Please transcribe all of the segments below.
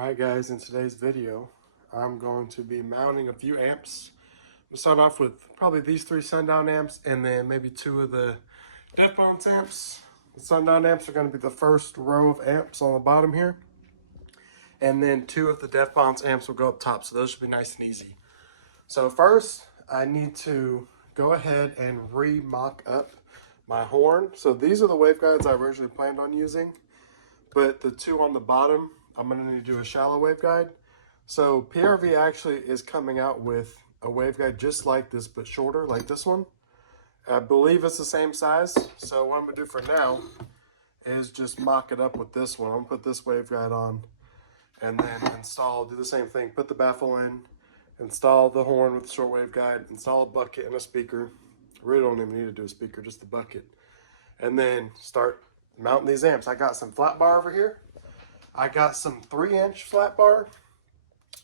Alright guys, in today's video, I'm going to be mounting a few amps. We'll start off with probably these three Sundown amps and then maybe two of the Deftones amps. The Sundown amps are going to be the first row of amps on the bottom here. And then two of the Deftones amps will go up top, so those should be nice and easy. So first, I need to go ahead and re-mock up my horn. So these are the waveguides I originally planned on using, but the two on the bottom, I'm going to need to do a shallow waveguide. So PRV actually is coming out with a waveguide just like this, but shorter, like this one. I believe it's the same size. So what I'm going to do for now is just mock it up with this one. I'm going to put this waveguide on and then do the same thing. Put the baffle in, install the horn with the short waveguide, install a bucket and a speaker. I really don't even need to do a speaker, just the bucket. And then start mounting these amps. I got some flat bar over here. I got some 3-inch flat bar,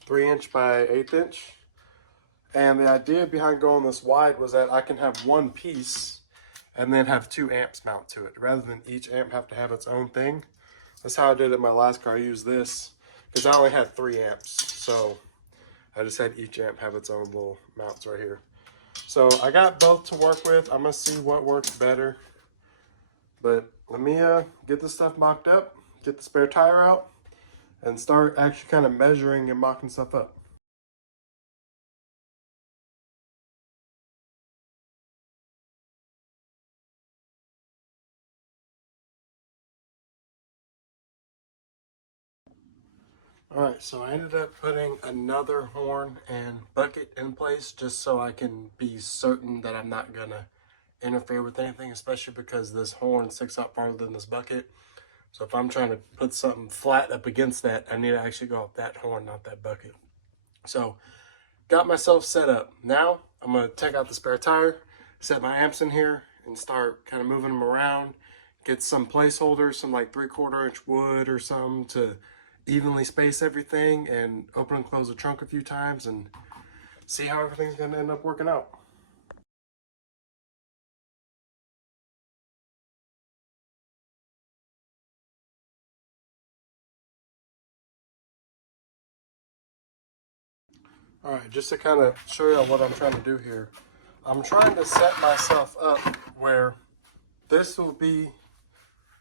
3-inch by 1/8". And the idea behind going this wide was that I can have one piece and then have two amps mount to it, rather than each amp have to have its own thing. That's how I did it in my last car. I used this because I only had 3 amps. So I just had each amp have its own little mounts right here. So I got both to work with. I'm gonna see what works better. But let me get this stuff mocked up, get the spare tire out, and start actually kind of measuring and mocking stuff up. Alright, so I ended up putting another horn and bucket in place just so I can be certain that I'm not gonna interfere with anything, especially because this horn sticks out farther than this bucket. So if I'm trying to put something flat up against that, I need to actually go up that horn, not that bucket. So got myself set up. Now I'm going to take out the spare tire, set my amps in here, and start kind of moving them around. Get some placeholders, some like 3/4 inch wood or something to evenly space everything, and open and close the trunk a few times and see how everything's going to end up working out. All right, just to kind of show you what I'm trying to do here, I'm trying to set myself up where this will be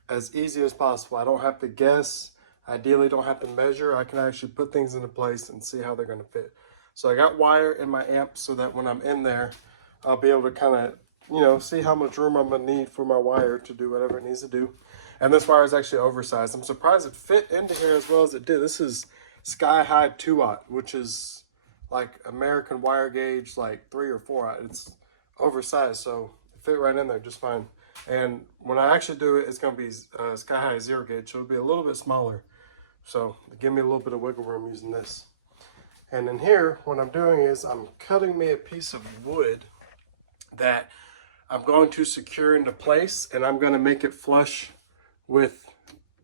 as easy as possible. I don't have to guess. Ideally, don't have to measure. I can actually put things into place and see how they're going to fit. So I got wire in my amp so that when I'm in there, I'll be able to kind of, see how much room I'm going to need for my wire to do whatever it needs to do. And this wire is actually oversized. I'm surprised it fit into here as well as it did. This is Sky High 2/0, which is like American wire gauge, like 3 or 4/0. It's oversized, so it fit right in there just fine. And when I actually do it, it's going to be Sky High 0 gauge, so it'll be a little bit smaller. So give me a little bit of wiggle room using this. And in here, what I'm doing is I'm cutting me a piece of wood that I'm going to secure into place, and I'm going to make it flush with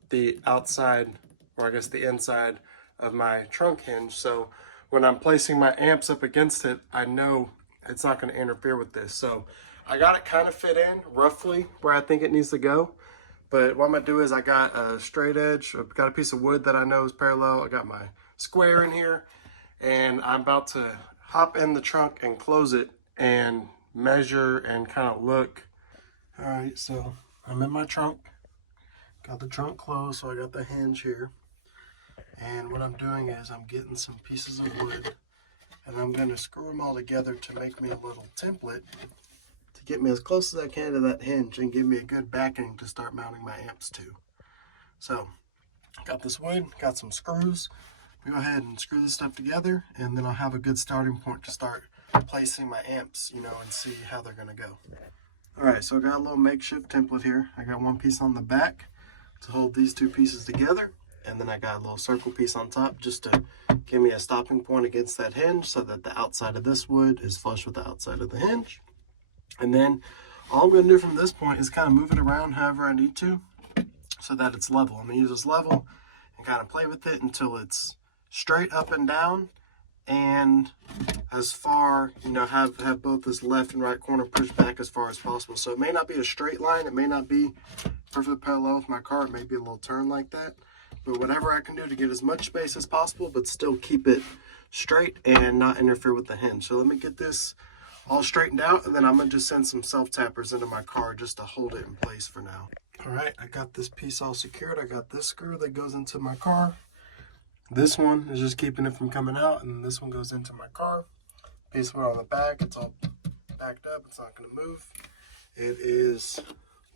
the outside, or I guess the inside of my trunk hinge. So when I'm placing my amps up against it, I know it's not going to interfere with this. So I got it kind of fit in roughly where I think it needs to go. But what I'm going to do is I got a straight edge, I've got a piece of wood that I know is parallel. I got my square in here, and I'm about to hop in the trunk and close it and measure and kind of look. All right, so I'm in my trunk. Got the trunk closed, so I got the hinge here. And what I'm doing is I'm getting some pieces of wood, and I'm going to screw them all together to make me a little template to get me as close as I can to that hinge and give me a good backing to start mounting my amps to. So, got this wood, got some screws. We go ahead and screw this stuff together, and then I'll have a good starting point to start placing my amps, and see how they're going to go. Alright, so I got a little makeshift template here. I got one piece on the back to hold these two pieces together. And then I got a little circle piece on top just to give me a stopping point against that hinge so that the outside of this wood is flush with the outside of the hinge. And then all I'm going to do from this point is kind of move it around however I need to so that it's level. I'm going to use this level and kind of play with it until it's straight up and down, and as far, have both this left and right corner pushed back as far as possible. So it may not be a straight line, it may not be perfectly parallel with my car, it may be a little turn like that. but whatever I can do to get as much space as possible, but still keep it straight and not interfere with the hinge. So let me get this all straightened out, and then I'm gonna just send some self-tappers into my car just to hold it in place for now. All right, I got this piece all secured. I got this screw that goes into my car. This one is just keeping it from coming out, and this one goes into my car. Piece went on the back, it's all backed up, it's not gonna move. It is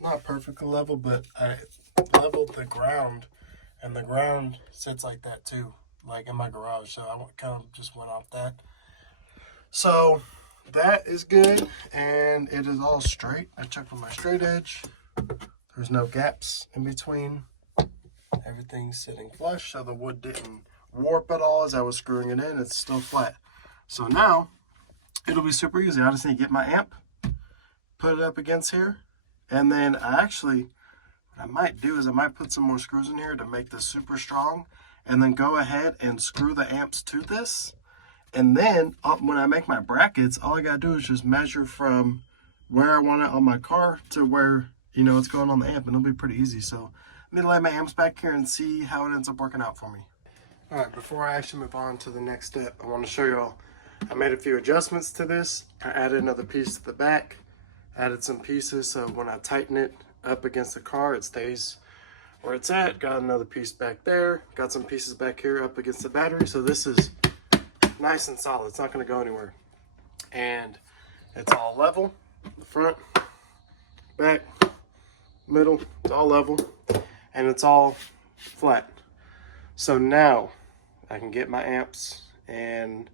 not perfectly level, but I leveled the ground, and the ground sits like that too, like in my garage. So I kind of just went off that. So that is good, and it is all straight. I checked with my straight edge. There's no gaps in between. Everything's sitting flush, so the wood didn't warp at all as I was screwing it in. It's still flat. So now it'll be super easy. I just need to get my amp, put it up against here, and then what I might do is I might put some more screws in here to make this super strong, and then go ahead and screw the amps to this. And then when I make my brackets, all I gotta do is just measure from where I want it on my car to where, you know, it's going on the amp, and it'll be pretty easy. So let me lay my amps back here and see how it ends up working out for me. All right, before I actually move on to the next step, I want to show you all, I made a few adjustments to this. I added another piece to the back, added some pieces so when I tighten it up against the car, it stays where it's at. Got another piece back there, got some pieces back here up against the battery. So this is nice and solid. It's not going to go anywhere. And it's all level, the front, back, middle, it's all level, and it's all flat. So now I can get my amps and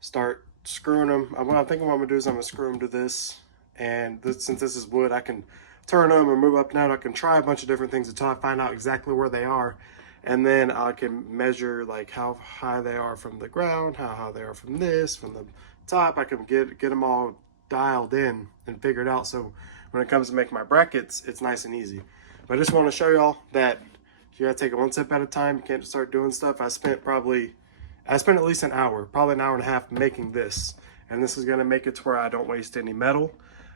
start screwing them. What I'm thinking what I'm gonna do is I'm gonna screw them to this, and since this is wood, I can turn them or move up and down. I can try a bunch of different things until I find out exactly where they are, and then I can measure like how high they are from the ground, how high they are from the top. I can get them all dialed in and figured out, so when it comes to making my brackets, it's nice and easy. But I just want to show y'all that you gotta take it one step at a time. You can't just start doing stuff. I spent at least an hour, probably an hour and a half making this. And this is gonna make it to where I don't waste any metal.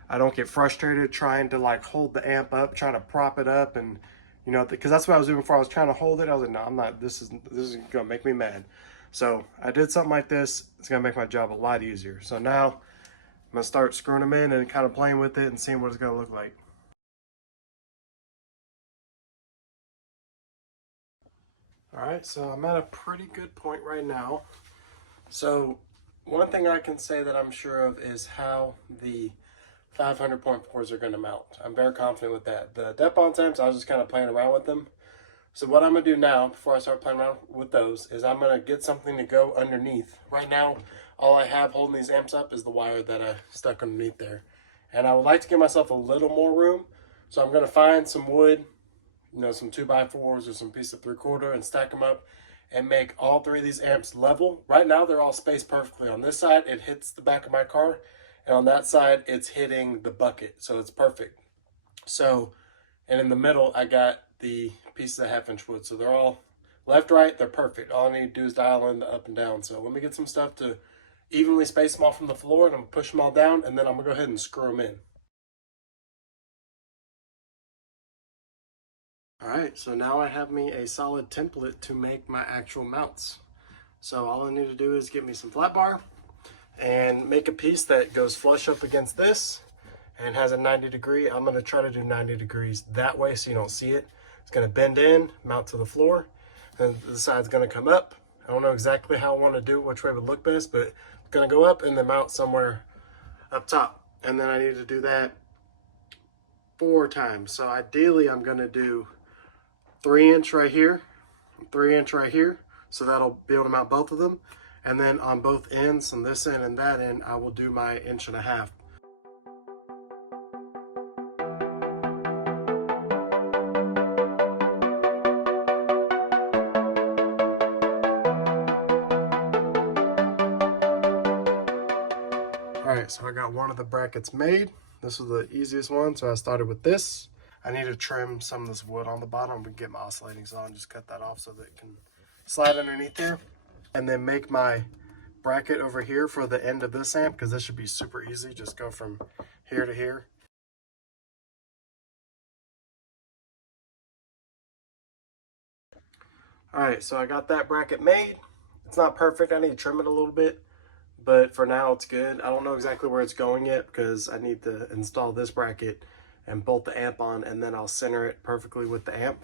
I don't get frustrated trying to like hold the amp up, trying to prop it up, and you know, because that's what I was doing before. I was trying to hold it. I was like, no, I'm not, this is gonna make me mad. So I did something like this. It's gonna make my job a lot easier. So now I'm gonna start screwing them in and kind of playing with it and seeing what it's gonna look like. All right, so I'm at a pretty good point right now. So one thing I can say that I'm sure of is how the 500.4s are going to mount. I'm very confident with that. The depth bond temps, I was just kind of playing around with them. So what I'm going to do now, before I start playing around with those, is I'm going to get something to go underneath. Right now, all I have holding these amps up is the wire that I stuck underneath there. And I would like to give myself a little more room. So I'm going to find some wood, you know, some 2x4s or some piece of 3/4 and stack them up and make all three of these amps level. Right now they're all spaced perfectly. On this side it hits the back of my car, and on that side it's hitting the bucket, so it's perfect. So, and in the middle I got the pieces of 1/2-inch wood, so they're all left, right, they're perfect. All I need to do is dial in the up and down. So let me get some stuff to evenly space them off from the floor, and I'm gonna push them all down, and then I'm gonna go ahead and screw them in. All right, so now I have me a solid template to make my actual mounts. So all I need to do is get me some flat bar and make a piece that goes flush up against this and has a 90 degree. I'm gonna try to do 90 degrees that way so you don't see it. It's gonna bend in, mount to the floor, and the side's gonna come up. I don't know exactly how I wanna do it, which way would look best, but it's gonna go up and then mount somewhere up top. And then I need to do that 4 times. So ideally I'm gonna do 3-inch right here, 3-inch right here, so that'll be able to mount both of them. And then on both ends, on this end and that end, I will do my 1.5 inch. All right, so I got one of the brackets made. This was the easiest one, so I started with this. I need to trim some of this wood on the bottom and get my oscillating saw and just cut that off so that it can slide underneath there. And then make my bracket over here for the end of this amp, because this should be super easy. Just go from here to here. All right, so I got that bracket made. It's not perfect, I need to trim it a little bit, but for now it's good. I don't know exactly where it's going yet because I need to install this bracket and bolt the amp on, and then I'll center it perfectly with the amp.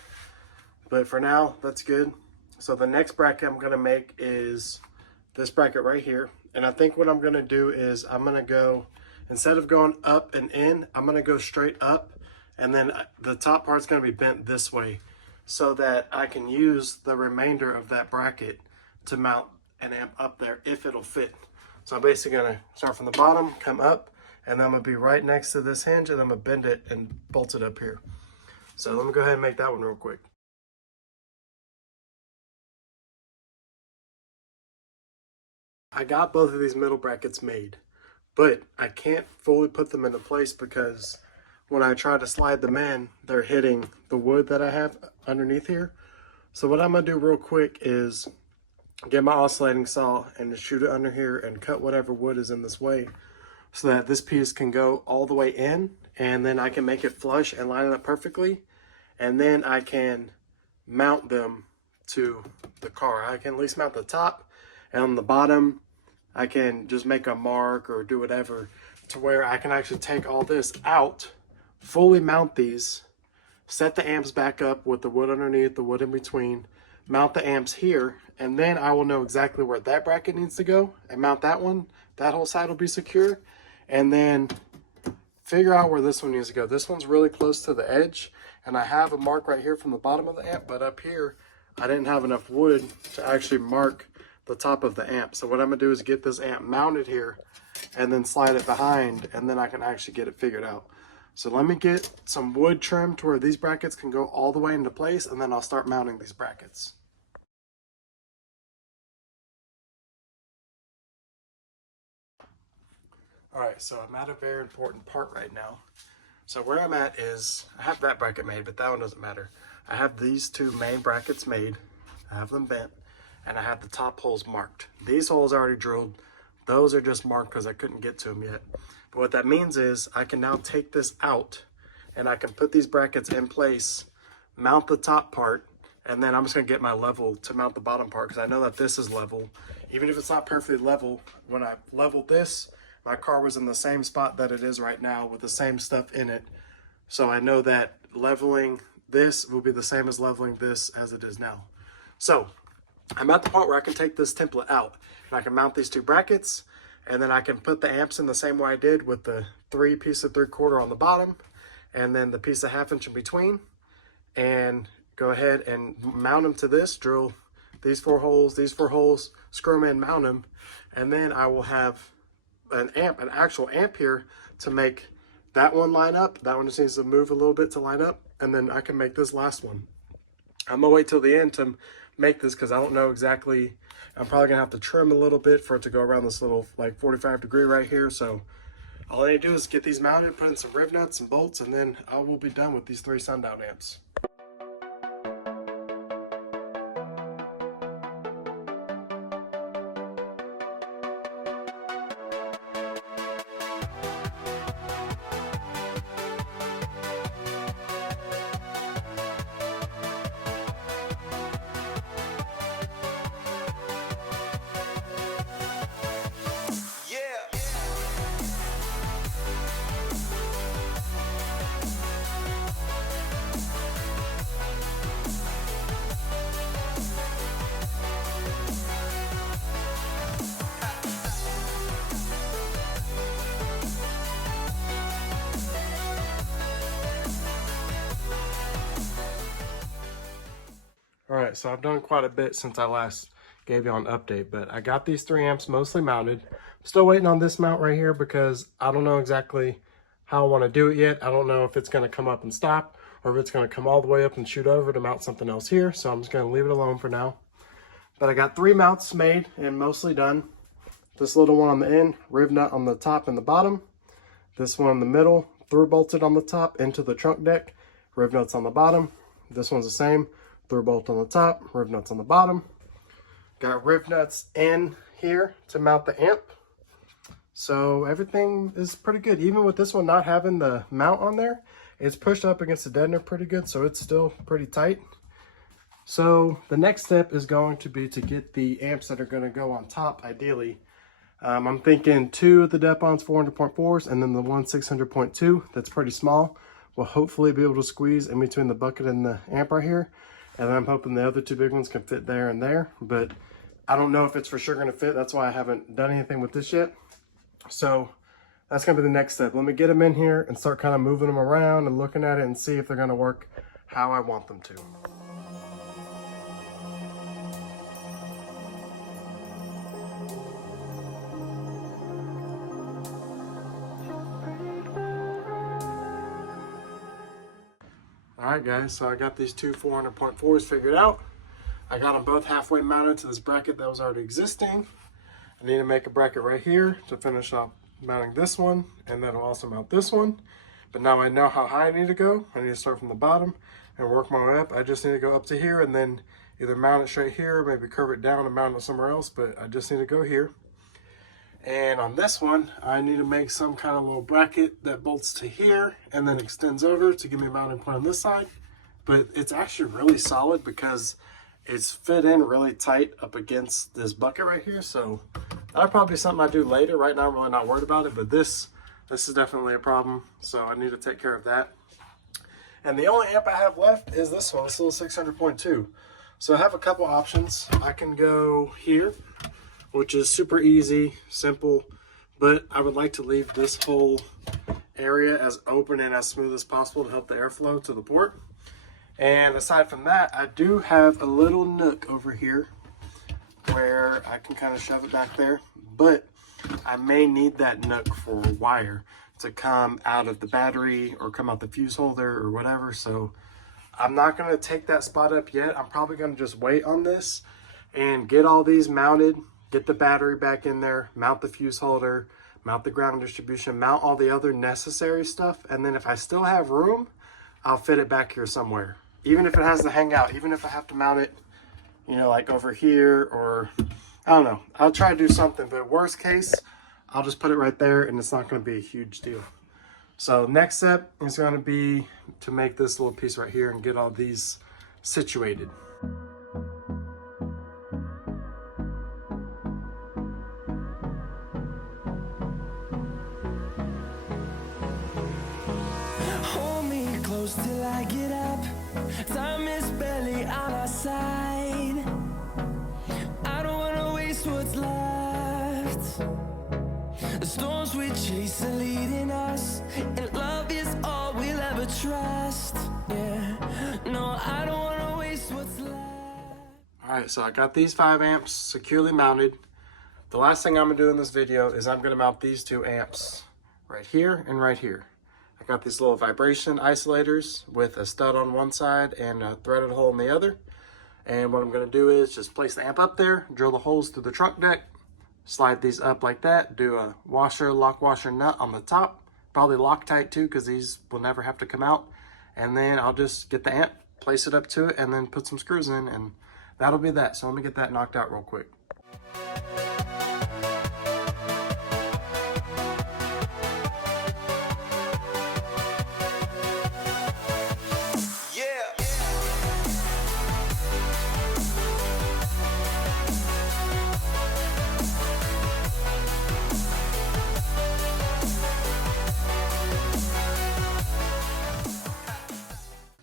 But for now, that's good. So the next bracket I'm gonna make is this bracket right here. And I think what I'm gonna do is I'm gonna go, instead of going up and in, I'm gonna go straight up, and then the top part's gonna be bent this way so that I can use the remainder of that bracket to mount an amp up there if it'll fit. So I'm basically gonna start from the bottom, come up, and then I'm gonna be right next to this hinge, and I'm gonna bend it and bolt it up here. So let me go ahead and make that one real quick. I got both of these middle brackets made, but I can't fully put them into place because when I try to slide them in, they're hitting the wood that I have underneath here. So what I'm gonna do real quick is get my oscillating saw and just shoot it under here and cut whatever wood is in this way so that this piece can go all the way in, and then I can make it flush and line it up perfectly, and then I can mount them to the car. I can at least mount the top, and on the bottom I can just make a mark or do whatever to where I can actually take all this out, fully mount these, set the amps back up with the wood underneath, the wood in between, mount the amps here, and then I will know exactly where that bracket needs to go and mount that one. That whole side will be secure, and then figure out where this one needs to go. This one's really close to the edge, and I have a mark right here from the bottom of the amp, but up here I didn't have enough wood to actually mark the top of the amp. So what I'm gonna do is get this amp mounted here and then slide it behind, and then I can actually get it figured out. So let me get some wood trimmed to where these brackets can go all the way into place, and then I'll start mounting these brackets. All right, so I'm at a very important part right now. So where I'm at is, I have that bracket made, but that one doesn't matter. I have these two main brackets made, I have them bent, and I have the top holes marked. These holes are already drilled. Those are just marked because I couldn't get to them yet. But what that means is I can now take this out and I can put these brackets in place, mount the top part, and then I'm just gonna get my level to mount the bottom part because I know that this is level. Even if it's not perfectly level, when I leveled this, my car was in the same spot that it is right now with the same stuff in it. So I know that leveling this will be the same as leveling this as it is now. So I'm at the point where I can take this template out and I can mount these two brackets, and then I can put the amps in the same way I did with the 3 piece of 3/4 on the bottom and then the piece of 1/2 inch in between, and go ahead and mount them to this, drill these 4 holes, screw them in, mount them, and then I will have an actual amp here to make that one line up. That one just needs to move a little bit to line up, and then I can make this last one. I'm gonna wait till the end to make this because I don't know exactly. I'm probably gonna have to trim a little bit for it to go around this little like 45-degree right here. So all I need to do is get these mounted, put in some riv nuts and bolts, and then I will be done with these 3 sundown amps. All right, so I've done quite a bit since I last gave you an update, but I got these 3 amps mostly mounted. I'm still waiting on this mount right here because I don't know exactly how I want to do it yet. I don't know if it's going to come up and stop or if it's going to come all the way up and shoot over to mount something else here. So I'm just going to leave it alone for now. But I got 3 mounts made and mostly done. This little one on the end, riv nut on the top and the bottom. This one in the middle, through bolted on the top into the trunk deck, riv nuts on the bottom. This one's the same. Through bolt on the top, riv nuts on the bottom. Got riv nuts in here to mount the amp. So everything is pretty good. Even with this one not having the mount on there, it's pushed up against the deadener pretty good, so it's still pretty tight. So the next step is going to be to get the amps that are going to go on top, ideally. I'm thinking 2 of the Depons 400.4s and then the one 600.2 that's pretty small. Will hopefully be able to squeeze in between the bucket and the amp right here. And then I'm hoping the other 2 big ones can fit there and there. But I don't know if it's for sure going to fit. That's why I haven't done anything with this yet. So that's going to be the next step. Let me get them in here and start kind of moving them around and looking at it and see if they're going to work how I want them to. Alright guys, so I got these 2 400.4s figured out. I got them both halfway mounted to this bracket that was already existing. I need to make a bracket right here to finish off mounting this one, and then I'll also mount this one. But now I know how high I need to go. I need to start from the bottom and work my way up. I just need to go up to here and then either mount it straight here, maybe curve it down and mount it somewhere else, but I just need to go here. And on this one, I need to make some kind of little bracket that bolts to here and then extends over to give me a mounting point on this side. But it's actually really solid because it's fit in really tight up against this bucket right here. So that'll probably be something I do later. Right now I'm really not worried about it, but this is definitely a problem. So I need to take care of that. And the only amp I have left is this one, this little 600.2. So I have a couple options. I can go here, which is super easy, simple, but I would like to leave this whole area as open and as smooth as possible to help the airflow to the port. And aside from that, I do have a little nook over here where I can kind of shove it back there, but I may need that nook for wire to come out of the battery or come out the fuse holder or whatever. So I'm not going to take that spot up yet. I'm probably going to just wait on this and get all these mounted, get the battery back in there, mount the fuse holder, mount the ground distribution, mount all the other necessary stuff. And then if I still have room, I'll fit it back here somewhere. Even if it has to hang out, even if I have to mount it, you know, like over here, or I don't know. I'll try to do something, but worst case, I'll just put it right there and it's not going to be a huge deal. So next step is going to be to make this little piece right here and get all these situated. Till I get up, time is barely on our side. I don't wanna waste what's left. The storms we chase are leading us, and love is all we'll ever trust. Yeah, no, I don't wanna waste what's left. Alright, so I got these 5 amps securely mounted. The last thing I'm gonna do in this video is I'm gonna mount these 2 amps right here and right here. I got these little vibration isolators with a stud on one side and a threaded hole in the other. And what I'm going to do is just place the amp up there, drill the holes through the truck deck, slide these up like that, do a lock washer nut on the top, probably Loctite too because these will never have to come out. And then I'll just get the amp, place it up to it, and then put some screws in, and that'll be that. So let me get that knocked out real quick.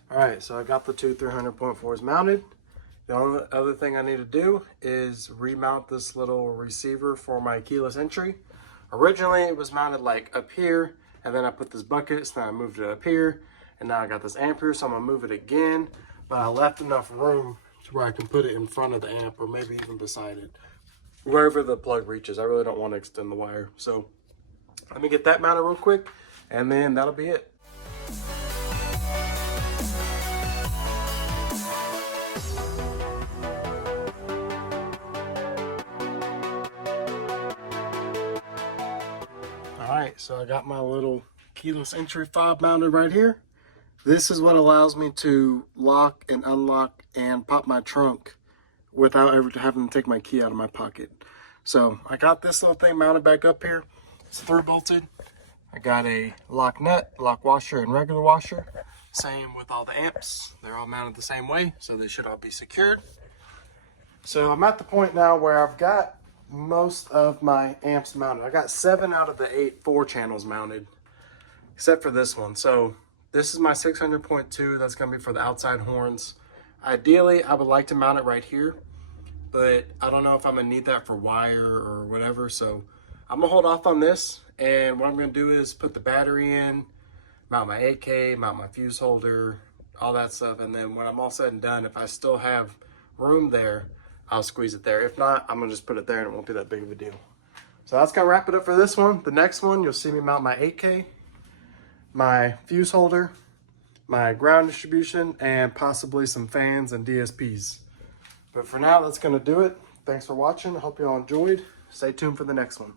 Alright, so I got the 2 300.4s mounted. The only other thing I need to do is remount this little receiver for my keyless entry. Originally it was mounted like up here, and then I put this bucket, so then I moved it up here, and now I got this amp here, so I'm going to move it again, but I left enough room to where I can put it in front of the amp, or maybe even beside it, wherever the plug reaches. I really don't want to extend the wire, so let me get that mounted real quick, and then that'll be it. Alright, so I got my little keyless entry fob mounted right here. This is what allows me to lock and unlock and pop my trunk without ever having to take my key out of my pocket. So I got this little thing mounted back up here. It's through bolted. I got a lock nut, lock washer, and regular washer. Same with all the amps. They're all mounted the same way, so they should all be secured. So I'm at the point now where I've got most of my amps mounted. I got 7 out of the 8 4-channels mounted, except for this one. So this is my 600.2. That's going to be for the outside horns. Ideally, I would like to mount it right here, but I don't know if I'm going to need that for wire or whatever. So I'm going to hold off on this. And what I'm going to do is put the battery in, mount my AK, mount my fuse holder, all that stuff. And then when I'm all said and done, if I still have room there, I'll squeeze it there. If not, I'm gonna just put it there and it won't be that big of a deal. So that's gonna wrap it up for this one. The next one, you'll see me mount my 8K, my fuse holder, my ground distribution, and possibly some fans and DSPs. But for now, that's gonna do it. Thanks for watching. I hope you all enjoyed. Stay tuned for the next one.